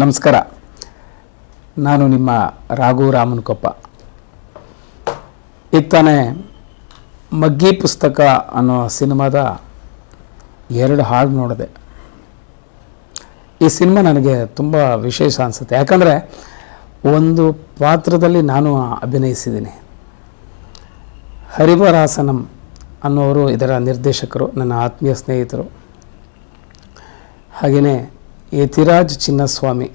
ನಮಸ್ಕಾರ. ನಾನು ನಿಮ್ಮ ರಾಘು ರಾಮನಕೊಪ್ಪ. ಈಗ ತಾನೇ ಮಗ್ಗಿ ಪುಸ್ತಕ ಅನ್ನೋ ಸಿನಿಮಾದ 2 ಹಾಡು ನೋಡಿದೆ. ಈ ಸಿನಿಮಾ ನನಗೆ ತುಂಬ ವಿಶೇಷ ಅನಿಸುತ್ತೆ. ಯಾಕಂದರೆ ಒಂದು ಪಾತ್ರದಲ್ಲಿ ನಾನು ಅಭಿನಯಿಸಿದ್ದೀನಿ. ಹರಿವರಾಸನಂ ಅನ್ನೋರು ಇದರ ನಿರ್ದೇಶಕರು, ನನ್ನ ಆತ್ಮೀಯ ಸ್ನೇಹಿತರು. ಹಾಗೆಯೇ ಯತಿರಾಜ್ ಚಿನ್ನಸ್ವಾಮಿ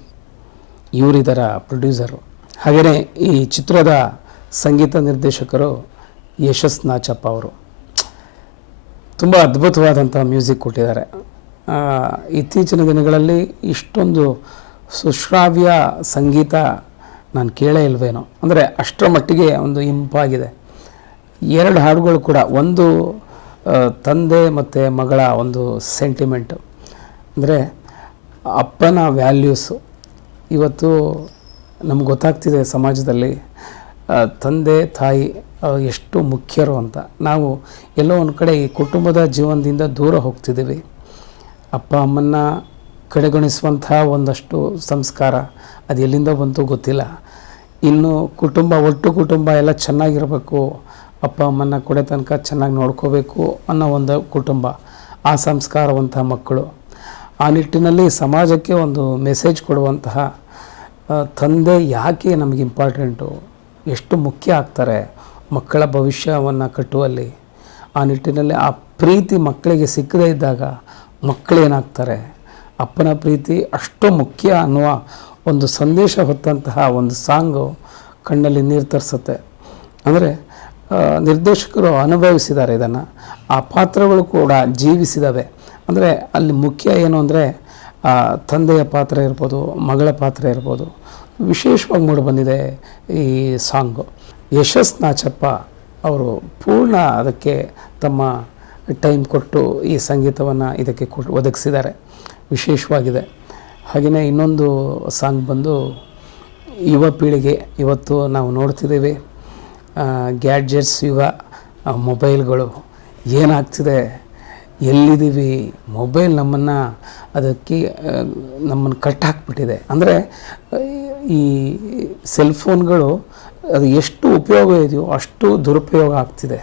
ಇವರಿದರ ಪ್ರೊಡ್ಯೂಸರು. ಹಾಗೆಯೇ ಈ ಚಿತ್ರದ ಸಂಗೀತ ನಿರ್ದೇಶಕರು ಯಶಸ್ ನಾಚಪ್ಪ ಅವರು. ತುಂಬ ಅದ್ಭುತವಾದಂಥ ಮ್ಯೂಸಿಕ್ ಕೊಟ್ಟಿದ್ದಾರೆ. ಇತ್ತೀಚಿನ ದಿನಗಳಲ್ಲಿ ಇಷ್ಟೊಂದು ಸುಶ್ರಾವ್ಯ ಸಂಗೀತ ನಾನು ಕೇಳೇ ಇಲ್ವೇನೋ, ಅಂದರೆ ಅಷ್ಟರ ಮಟ್ಟಿಗೆ ಒಂದು ಇಂಪಾಗಿದೆ. 2 ಹಾಡುಗಳು ಕೂಡ, ಒಂದು ತಂದೆ ಮತ್ತು ಮಗಳ ಒಂದು ಸೆಂಟಿಮೆಂಟು, ಅಂದರೆ ಅಪ್ಪನ ವ್ಯಾಲ್ಯೂಸು. ಇವತ್ತು ನಮ್ಗೆ ಗೊತ್ತಾಗ್ತಿದೆ ಸಮಾಜದಲ್ಲಿ ತಂದೆ ತಾಯಿ ಎಷ್ಟು ಮುಖ್ಯರು ಅಂತ. ನಾವು ಎಲ್ಲೋ ಒಂದು ಕಡೆ ಈ ಕುಟುಂಬದ ಜೀವನದಿಂದ ದೂರ ಹೋಗ್ತಿದ್ದೀವಿ. ಅಪ್ಪ ಅಮ್ಮನ್ನ ಕಡೆಗಣಿಸುವಂಥ ಒಂದಷ್ಟು ಸಂಸ್ಕಾರ ಅದು ಎಲ್ಲಿಂದ ಬಂತು ಗೊತ್ತಿಲ್ಲ. ಇನ್ನು ಒಟ್ಟು ಕುಟುಂಬ ಎಲ್ಲ ಚೆನ್ನಾಗಿರಬೇಕು, ಅಪ್ಪ ಅಮ್ಮನ್ನ ಕೊಡೆ ತನಕ ಚೆನ್ನಾಗಿ ನೋಡ್ಕೋಬೇಕು ಅನ್ನೋ ಒಂದು ಕುಟುಂಬ, ಆ ಸಂಸ್ಕಾರವಂಥ ಮಕ್ಕಳು. ಆ ನಿಟ್ಟಿನಲ್ಲಿ ಸಮಾಜಕ್ಕೆ ಒಂದು ಮೆಸೇಜ್ ಕೊಡುವಂತಹ ತಂದೆ ಯಾಕೆ ನಮಗೆ ಇಂಪಾರ್ಟೆಂಟು, ಎಷ್ಟು ಮುಖ್ಯ ಆಗ್ತಾರೆ ಮಕ್ಕಳ ಭವಿಷ್ಯವನ್ನು ಕಟ್ಟುವಲ್ಲಿ. ಆ ನಿಟ್ಟಿನಲ್ಲಿ ಆ ಪ್ರೀತಿ ಮಕ್ಕಳಿಗೆ ಸಿಕ್ಕದೇ ಇದ್ದಾಗ ಮಕ್ಕಳೇನಾಗ್ತಾರೆ, ಅಪ್ಪನ ಪ್ರೀತಿ ಅಷ್ಟು ಮುಖ್ಯ ಅನ್ನುವ ಒಂದು ಸಂದೇಶ ಹೊತ್ತಂತಹ ಒಂದು ಸಾಂಗು ಕಣ್ಣಲ್ಲಿ ನೀರು ತರಿಸುತ್ತೆ. ಅಂದರೆ ನಿರ್ದೇಶಕರು ಅನುಭವಿಸಿದ್ದಾರೆ ಇದನ್ನು, ಆ ಪಾತ್ರಗಳು ಕೂಡ ಜೀವಿಸಿದವೆ. ಅಂದರೆ ಅಲ್ಲಿ ಮುಖ್ಯ ಏನು ಅಂದರೆ ತಂದೆಯ ಪಾತ್ರ ಇರ್ಬೋದು, ಮಗಳ ಪಾತ್ರ ಇರ್ಬೋದು, ವಿಶೇಷವಾಗಿ ಮೂಡಿಬಂದಿದೆ ಈ ಸಾಂಗು. ಯಶಸ್ ನಾಚಪ್ಪ ಅವರು ಪೂರ್ಣ ಅದಕ್ಕೆ ತಮ್ಮ ಟೈಮ್ ಕೊಟ್ಟು ಈ ಸಂಗೀತವನ್ನು ಇದಕ್ಕೆ ಒದಗಿಸಿದ್ದಾರೆ, ವಿಶೇಷವಾಗಿದೆ. ಹಾಗೆಯೇ ಇನ್ನೊಂದು ಸಾಂಗ್ ಬಂದು ಯುವ ಪೀಳಿಗೆ. ಇವತ್ತು ನಾವು ನೋಡ್ತಿದ್ದೀವಿ ಗ್ಯಾಡ್ಜೆಟ್ಸ್ ಯುಗ, ಮೊಬೈಲ್ಗಳು ಏನಾಗ್ತಿದೆ, ಎಲ್ಲಿದ್ದೀವಿ, ಮೊಬೈಲ್ ನಮ್ಮನ್ನು ಕಟ್ಟಾಕ್ಬಿಟ್ಟಿದೆ. ಅಂದರೆ ಈ ಸೆಲ್ಫೋನ್ಗಳು ಅದು ಎಷ್ಟು ಉಪಯೋಗ ಇದೆಯೋ ಅಷ್ಟು ದುರುಪಯೋಗ ಆಗ್ತಿದೆ.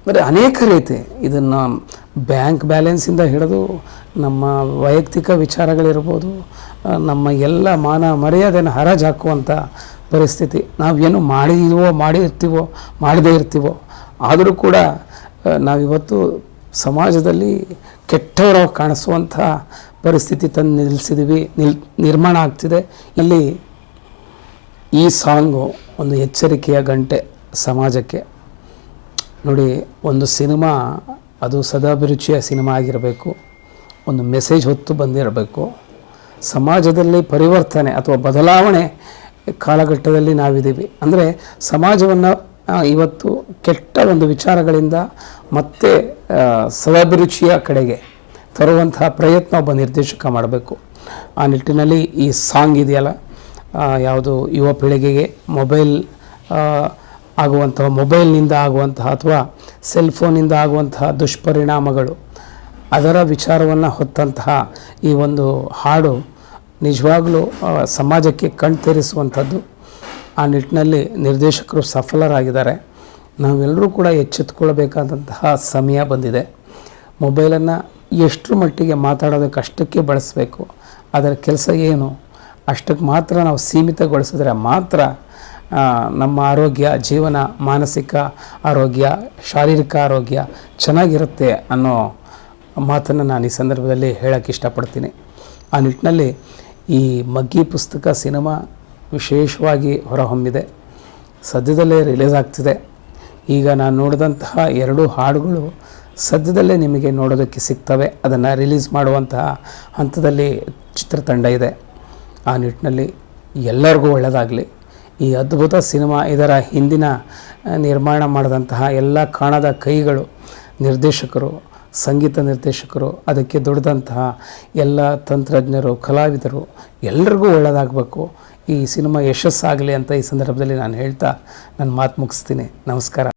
ಅಂದರೆ ಅನೇಕ ರೀತಿ ಇದನ್ನು ಬ್ಯಾಂಕ್ ಬ್ಯಾಲೆನ್ಸಿಂದ ಹಿಡಿದು ನಮ್ಮ ವೈಯಕ್ತಿಕ ವಿಚಾರಗಳಿರ್ಬೋದು, ನಮ್ಮ ಎಲ್ಲ ಮಾನ ಮರ್ಯಾದೆಯನ್ನು ಹರಾಜು ಹಾಕುವಂಥ ಪರಿಸ್ಥಿತಿ. ನಾವೇನು ಮಾಡಿರ್ತೀವೋ ಮಾಡದೇ ಇರ್ತೀವೋ, ಆದರೂ ಕೂಡ ನಾವಿವತ್ತು ಸಮಾಜದಲ್ಲಿ ಕೆಟ್ಟವರಾಗಿ ಕಾಣಿಸುವಂಥ ಪರಿಸ್ಥಿತಿ ತಂದು ನಿಲ್ಲಿಸಿದ್ದೀವಿ, ನಿರ್ಮಾಣ ಆಗ್ತಿದೆ. ಇಲ್ಲಿ ಈ ಸಾಂಗು ಒಂದು ಎಚ್ಚರಿಕೆಯ ಗಂಟೆ ಸಮಾಜಕ್ಕೆ. ನೋಡಿ, ಒಂದು ಸಿನಿಮಾ ಅದು ಸದಾಭಿರುಚಿಯ ಸಿನಿಮಾ ಆಗಿರಬೇಕು, ಒಂದು ಮೆಸೇಜ್ ಹೊತ್ತು ಬಂದಿರಬೇಕು. ಸಮಾಜದಲ್ಲಿ ಪರಿವರ್ತನೆ ಅಥವಾ ಬದಲಾವಣೆ ಕಾಲಘಟ್ಟದಲ್ಲಿ ನಾವಿದ್ದೀವಿ. ಅಂದರೆ ಸಮಾಜವನ್ನು ಇವತ್ತು ಕೆಟ್ಟ ಒಂದು ವಿಚಾರಗಳಿಂದ ಮತ್ತೆ ಸದಾಭಿರುಚಿಯ ಕಡೆಗೆ ತರುವಂತಹ ಪ್ರಯತ್ನ ಒಬ್ಬ ನಿರ್ದೇಶಕ ಮಾಡಬೇಕು. ಆ ನಿಟ್ಟಿನಲ್ಲಿ ಈ ಸಾಂಗ್ ಇದೆಯಲ್ಲ, ಯಾವುದು ಯುವ ಪೀಳಿಗೆಗೆ ಮೊಬೈಲ್ನಿಂದ ಆಗುವಂತಹ ಅಥವಾ ಸೆಲ್ಫೋನಿಂದ ಆಗುವಂತಹ ದುಷ್ಪರಿಣಾಮಗಳು, ಅದರ ವಿಚಾರವನ್ನು ಹೊತ್ತಂತಹ ಈ ಒಂದು ಹಾಡು ನಿಜವಾಗಲೂ ಸಮಾಜಕ್ಕೆ ಕಣ್ತೆರೆಸುವಂಥದ್ದು. ಆ ನಿಟ್ಟಿನಲ್ಲಿ ನಿರ್ದೇಶಕರು ಸಫಲರಾಗಿದ್ದಾರೆ. ನಾವೆಲ್ಲರೂ ಕೂಡ ಎಚ್ಚೆತ್ತುಕೊಳ್ಬೇಕಾದಂತಹ ಸಮಯ ಬಂದಿದೆ. ಮೊಬೈಲನ್ನು ಎಷ್ಟರ ಮಟ್ಟಿಗೆ ಮಾತಾಡೋದಕ್ಕೆ ಅಷ್ಟಕ್ಕೆ ಬಳಸಬೇಕು, ಅದರ ಕೆಲಸ ಏನು ಅಷ್ಟಕ್ಕೆ ಮಾತ್ರ ನಾವು ಸೀಮಿತಗೊಳಿಸಿದ್ರೆ ಮಾತ್ರ ನಮ್ಮ ಆರೋಗ್ಯ, ಜೀವನ, ಮಾನಸಿಕ ಆರೋಗ್ಯ, ಶಾರೀರಿಕ ಆರೋಗ್ಯ ಚೆನ್ನಾಗಿರುತ್ತೆ ಅನ್ನೋ ಮಾತನ್ನು ನಾನು ಈ ಸಂದರ್ಭದಲ್ಲಿ ಹೇಳೋಕ್ಕೆ ಇಷ್ಟಪಡ್ತೀನಿ. ಆ ನಿಟ್ಟಿನಲ್ಲಿ ಈ ಮಗ್ಗಿ ಪುಸ್ತಕ ಸಿನಿಮಾ ವಿಶೇಷವಾಗಿ ಹೊರಹೊಮ್ಮಿದೆ. ಸದ್ಯದಲ್ಲೇ ರಿಲೀಸ್ ಆಗ್ತಿದೆ. ಈಗ ನಾನು ನೋಡಿದಂತಹ 2 ಹಾಡುಗಳು ಸದ್ಯದಲ್ಲೇ ನಿಮಗೆ ನೋಡೋದಕ್ಕೆ ಸಿಗ್ತವೆ. ಅದನ್ನು ರಿಲೀಸ್ ಮಾಡುವಂತಹ ಹಂತದಲ್ಲಿ ಚಿತ್ರತಂಡ ಇದೆ. ಆ ನಿಟ್ಟಿನಲ್ಲಿ ಎಲ್ಲರಿಗೂ ಒಳ್ಳೆಯದಾಗಲಿ. ಈ ಅದ್ಭುತ ಸಿನಿಮಾ, ಇದರ ಹಿಂದಿನ ನಿರ್ಮಾಣ ಮಾಡಿದಂತಹ ಎಲ್ಲ ಕಾಣದ ಕೈಗಳು, ನಿರ್ದೇಶಕರು, ಸಂಗೀತ ನಿರ್ದೇಶಕರು, ಅದಕ್ಕೆ ದುಡಿದಂತಹ ಎಲ್ಲ ತಂತ್ರಜ್ಞರು, ಕಲಾವಿದರು, ಎಲ್ಲರಿಗೂ ಒಳ್ಳೆಯದಾಗಬೇಕು. ಈ ಸಿನಿಮಾ ಯಶಸ್ಸಾಗಲಿ ಅಂತ ಈ ಸಂದರ್ಭದಲ್ಲಿ ನಾನು ಹೇಳ್ತಾ ನನ್ನ ಮಾತು ಮುಗಿಸ್ತೀನಿ. ನಮಸ್ಕಾರ.